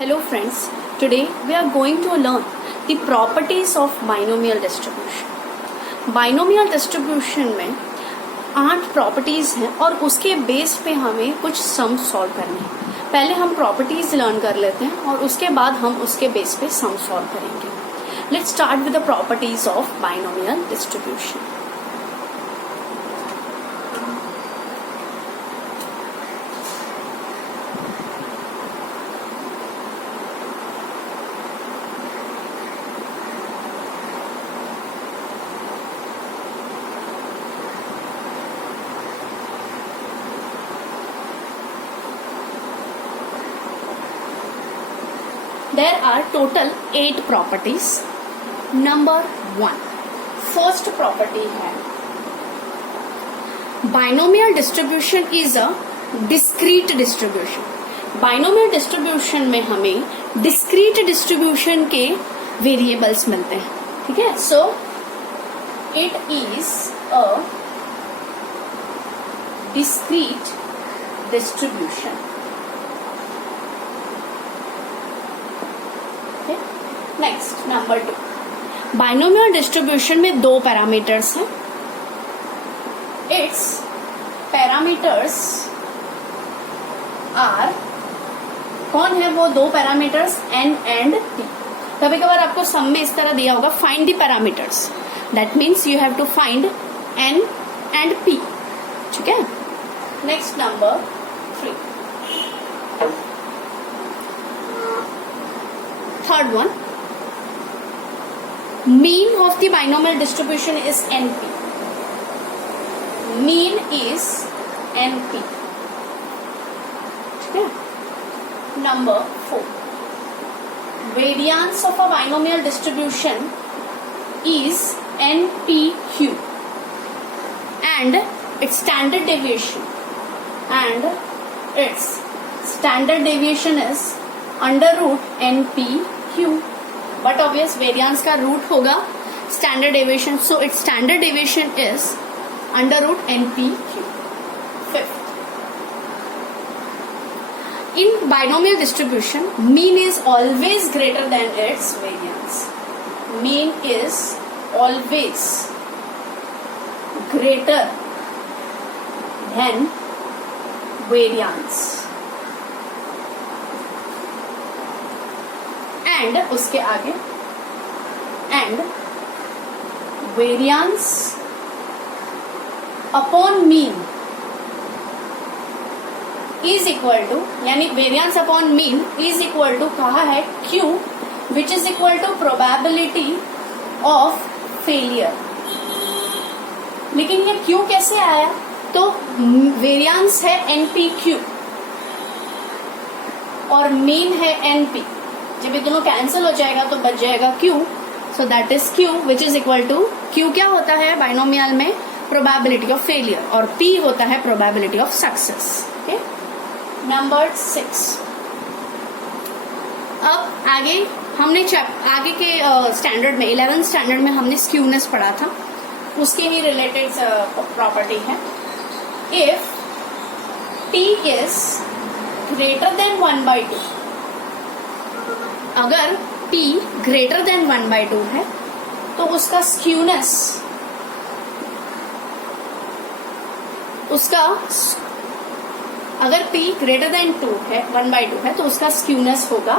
Hello friends, today we are going to learn the properties of binomial distribution. Binomial distribution में 8 properties हैं और उसके base पे हमें कुछ सम सॉल्व करने हैं. पहले हम प्रॉपर्टीज लर्न कर लेते हैं और उसके बाद हम उसके बेस पे सम सॉल्व करेंगे. Let's start with the properties of binomial distribution. There are total 8 properties. Number 1, first property है binomial distribution is a discrete distribution. Binomial distribution में हमें discrete distribution के variables मिलते हैं. ठीक है, so it is a discrete distribution. Next number 2, binomial distribution में 2 parameters हैं. इट्स पैरामीटर्स आर, कौन है वो 2 पैरामीटर्स, एन एंड पी. कभी कभार आपको सम में इस तरह दिया होगा, find the parameters. That means you have to find N and P. ठीक है. Next number 3, third one, mean of the binomial distribution is NP. Mean is NP. Okay. Number 4, variance of a binomial distribution is NPQ and its standard deviation is under root NPQ. But obvious variance का root होगा standard deviation, so it's standard deviation is under root NPQ. Fifth, in binomial distribution mean is always greater than its variance. Mean is always greater than variance. And उसके आगे and variance upon mean is equal to, यानी variance upon mean is equal to कहा है Q, which is equal to probability of failure. लेकिन ये Q कैसे आया? तो वेरियांस है NPQ और मीन है NP. जब ये दोनों कैंसिल हो जाएगा तो बच जाएगा Q. So that is Q which is equal to, Q क्या होता है बाइनोमियल में? प्रोबेबिलिटी ऑफ फेलियर, और P होता है probability of success. Okay. Number 6, अब आगे हमने आगे के स्टैंडर्ड में 11th स्टैंडर्ड में हमने स्क्यूनेस पढ़ा था, उसके ही रिलेटेड प्रॉपर्टी है. If P is greater than 1/2, अगर P ग्रेटर देन 1/2 है तो उसका स्क्यूनेस, अगर P ग्रेटर देन 1/2 है तो उसका स्क्यूनेस होगा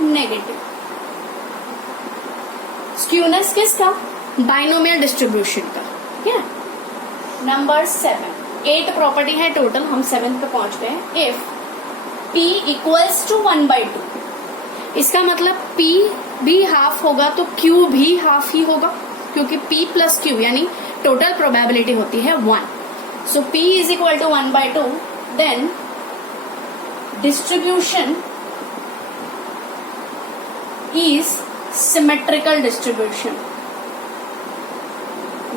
नेगेटिव. स्क्यूनेस किसका? बाइनोमियल डिस्ट्रीब्यूशन का. ठीक है. नंबर 7, 8 प्रॉपर्टी है टोटल, हम 7th पे पहुंच गए. इफ P इक्वल्स टू 1/2, इसका मतलब P भी हाफ होगा तो Q भी हाफ ही होगा, क्योंकि P प्लस Q यानी टोटल प्रोबेबिलिटी होती है 1. So P is equal to 1/2. Then distribution is symmetrical distribution,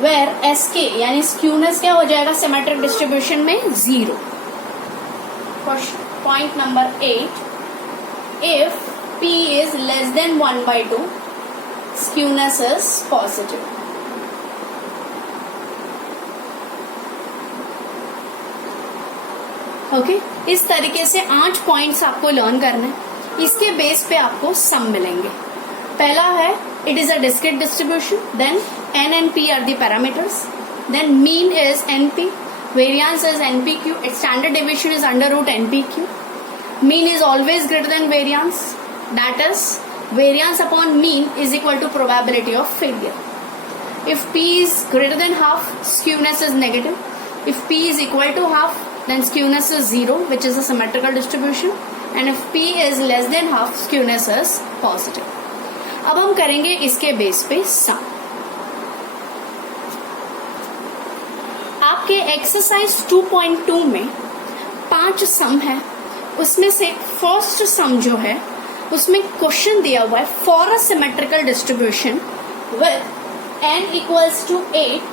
where SK यानी स्क्यूनेस क्या हो जाएगा सिमेट्रिक डिस्ट्रीब्यूशन में? 0. Point number 8, if P is less than 1/2, skewness is positive. Okay. इस तरीके से 8 पॉइंट्स आपको लर्न करना है. इसके बेस पे आपको सम मिलेंगे. पहला है it is a discrete distribution, then n and p are the parameters, then mean is np, variance is npq, its standard deviation is under root npq. Mean is always greater than variance, that is variance upon mean is equal to probability of failure. If p is greater than half, skewness is negative. If p is equal to half, then skewness is 0, which is a symmetrical distribution, and if p is less than half, skewness is positive. अब हम करेंगे इसके base पे सम. आपके exercise 2.2 में 5 सम है. उसमें से फर्स्ट सम जो है उसमें क्वेश्चन दिया हुआ है for a symmetrical distribution with n equals to 8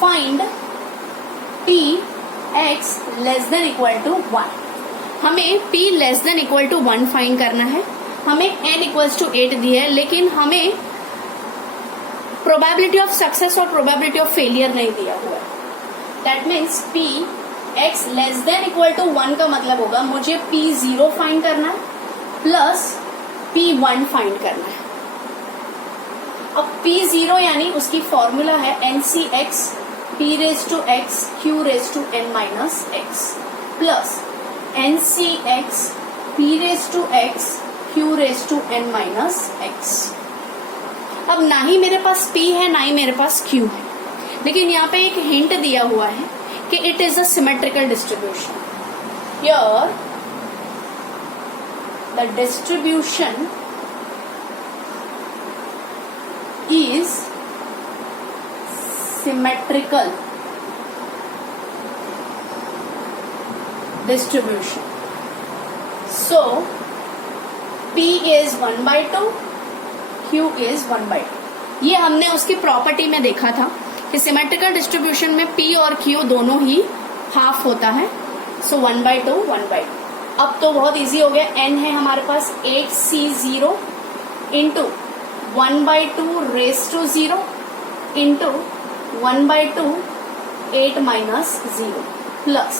find p x less than equal to 1. हमें p less than equal to 1 find करना है. हमें n equals to 8 दी है, लेकिन हमें प्रोबेबिलिटी ऑफ सक्सेस और प्रोबेबिलिटी ऑफ फेलियर नहीं दिया हुआ है. That means p x less than equal to 1 का मतलब होगा मुझे p 0 फाइंड करना है प्लस p 1 फाइंड करना है. अब p 0 यानी उसकी फॉर्मूला है NCx p raise to x q raise to n minus x plus NCx p raise to x q raise to n minus x. अब ना ही मेरे पास p है ना ही मेरे पास q है, लेकिन यहाँ पे एक हिंट दिया हुआ है कि it is a symmetrical distribution. Here the distribution is symmetrical distribution. So P is 1/2, Q is 1/2. ये हमने उसकी प्रॉपर्टी में देखा था कि सिमेट्रिकल डिस्ट्रीब्यूशन में P और Q दोनों ही हाफ होता है. सो 1/2 1/2. अब तो बहुत इजी हो गया. n है हमारे पास 8C0 into 1/2 raise to 0 into 1/2 8 minus 0 plus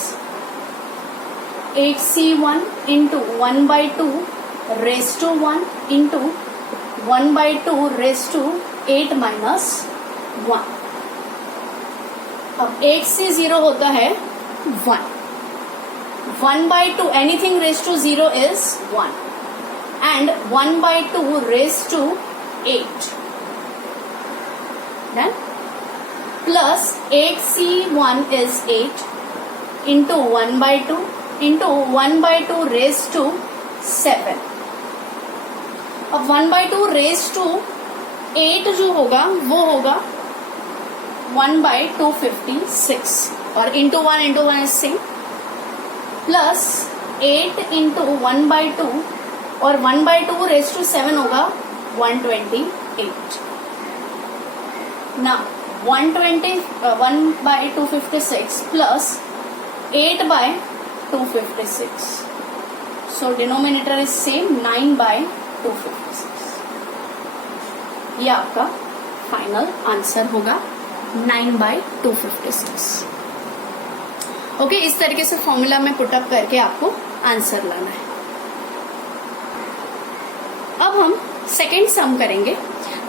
8C1 into 1/2 raise to 1 into 1/2 raise to 8 minus 1. अब 8C0 होता है 1. 1/2 anything raise to 0 is 1 and 1/2 raise to 8 then plus 8C1 is 8 into 1/2 into 1/2 raised to 7. अब 1/2 raised to 8 जो होगा वो होगा 1/256 और into 1 is same plus 8 into 1/2 और 1/2 raised to 7 होगा 128. Now 1/256 plus 8/256. So denominator is same 9/256. ये आपका फाइनल आंसर होगा 9/256. ओके, इस तरीके से फॉर्मूला में पुटअप करके आपको आंसर लाना है. अब हम सेकेंड सम करेंगे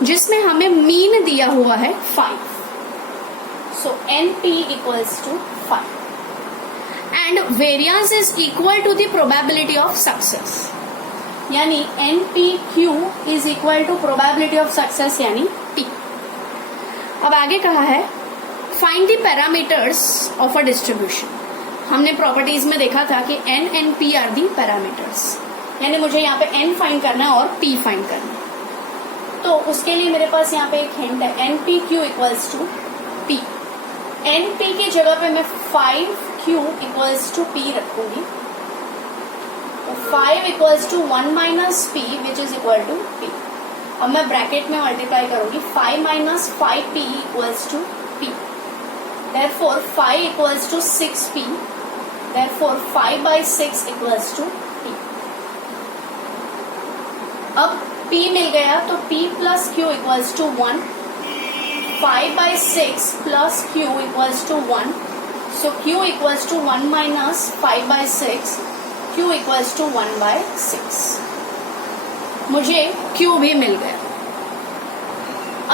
जिसमें हमें मीन दिया हुआ है 5. सो NP equals to 5 and variance is equal to the probability of success. यानी NPQ is equal to probability of success यानी T. अब आगे कहा है find the parameters of a distribution. हमने प्रॉपर्टीज में देखा था कि N and P are the parameters. यानी मुझे यहाँ पे N फाइंड करना है और P फाइंड करना है. तो उसके लिए मेरे पास यहाँ पे एक हिंट है NPQ equals to P. NP की जगह पे मैं 5Q equals to P रखूंगी. तो 5 equals to 1 minus P which is equal to P. अब मैं ब्रैकेट में मल्टीप्लाई करूंगी 5 minus 5P equals to P. Therefore 5 equals to 6P. Therefore 5/6 equals to P. अब P मिल गया तो P plus Q equals to 1. 5/6 plus Q equals to 1. So Q equals to 1 minus 5/6. Q equals to 1/6. मुझे Q भी मिल गया।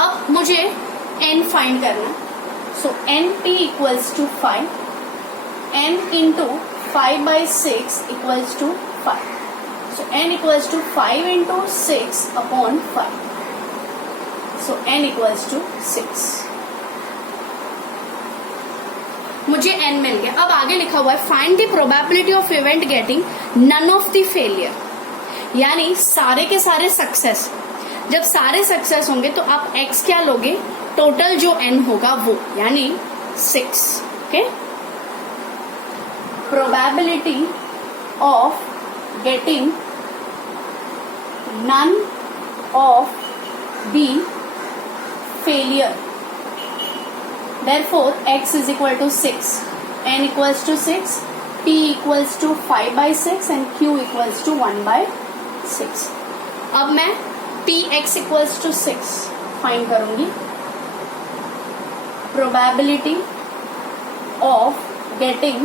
अब मुझे N find करना, so NP equals to 5, N into 5/6 equals to 5, so N equals to 5 into 6 upon 5, so N equals to 6। मुझे N मिल गया। अब आगे लिखा हुआ है find the probability of event getting none of the failure, यानी सारे के सारे सक्सेस। जब सारे सक्सेस होंगे तो आप X क्या लोगे, टोटल जो N होगा वो, यानी 6। Okay, probability of getting none of the failure, therefore X is equal to 6, N equals to 6, P equals to 5/6 and Q equals to 1/6। अब मैं Px equals to 6 फाइंड करूंगी। Probability of getting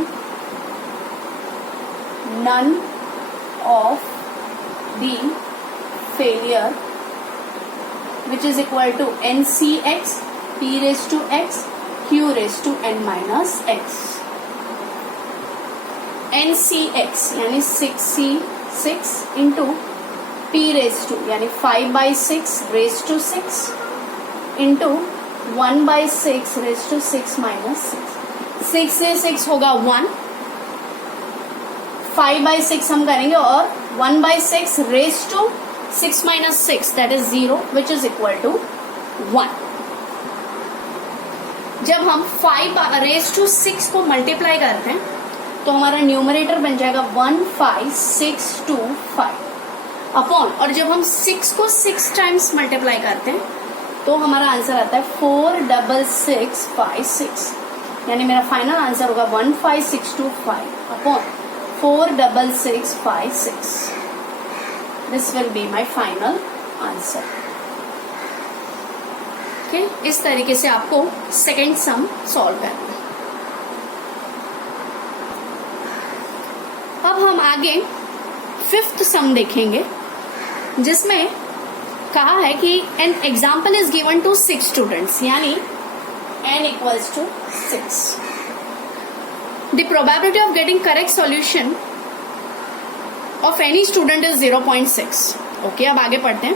none of the failure which is equal to NCX P raised to X Q raised to N minus X। NCX यानी 6C6 into P raised to यानी 5/6 raised to 6 into 1/6 raised to 6 minus 6। 6 से 6 होगा 1, 5/6 हम करेंगे और 1/6 raised to 6 minus 6 that is 0 which is equal to 1। जब हम 5 raised to 6 को मल्टीप्लाई करते हैं तो हमारा न्यूमरेटर बन जाएगा 15625 अपॉन, और जब हम 6 को 6 टाइम्स मल्टीप्लाई करते हैं तो हमारा आंसर आता है 46656, यानी मेरा फाइनल आंसर होगा 15625 upon 46656। This will be my final answer. इस तरीके से आपको सेकेंड सम सॉल्व करना है। अब हम आगे फिफ्थ सम देखेंगे, जिसमें कहा है कि an example is given to 6 students, यानी n equals to 6। The probability of getting correct solution of any student is 0.6। Okay, अब आगे पढ़ते हैं।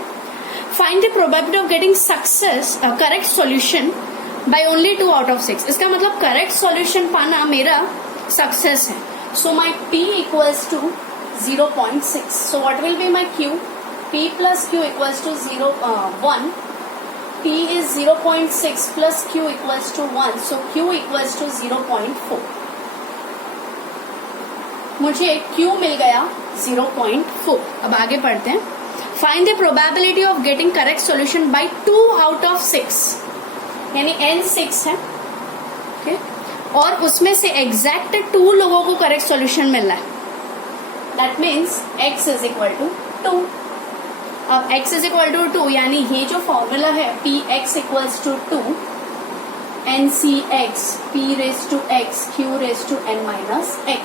Find the probability of getting success correct solution by only 2 out of 6। इसका मतलब correct solution पाना मेरा success है। So my P equals to 0.6। So what will be my Q? P plus Q equals to 1. P is 0.6 plus Q equals to 1. So Q equals to 0.4. मुझे Q मिल गया 0.4। अब आगे पढ़ते हैं। Find the probability of getting correct solution by 2 out of 6, यानी n 6 है, okay? और उसमें से एग्जैक्ट 2 लोगों को करेक्ट सॉल्यूशन मिल रहा है। That means x is equal to 2। अब x is equal to 2, यानी ये जो फॉर्मूला है Px equals to 2 NCX P raised to X Q raised to N minus X।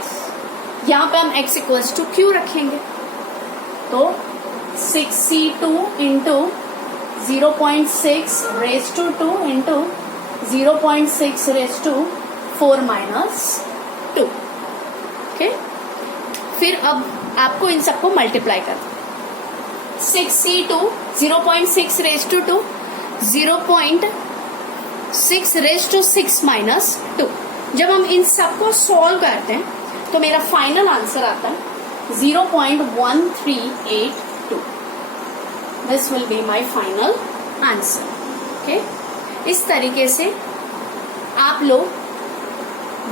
यहाँ पे हम x equals to Q रखेंगे, तो 6C2 into 0.6 raised to 2 into 0.6 raised to 4 minus 2। Okay, फिर अब आपको इन सबको मल्टीप्लाई करना। 6C2 0.6 raised to 2 0.6 raised to 6 minus 2। जब हम इन सबको सॉल्व करते हैं तो मेरा फाइनल आंसर आता है 0.1382। This will be my final answer. Okay, इस तरीके से आप लोग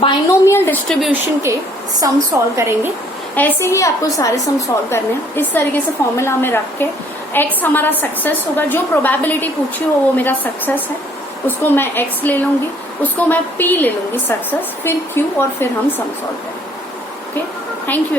बाइनोमियल डिस्ट्रीब्यूशन के सम सॉल्व करेंगे। ऐसे ही आपको सारे सम सॉल्व करने हैं। इस तरीके से फॉर्मूला में रख के x हमारा सक्सेस होगा, जो प्रोबेबिलिटी पूछी हो वो मेरा सक्सेस है, उसको मैं x ले लूंगी, उसको मैं p ले लूंगी सक्सेस, फिर q, और फिर हम सम सॉल्व करेंगे। Okay, thank you.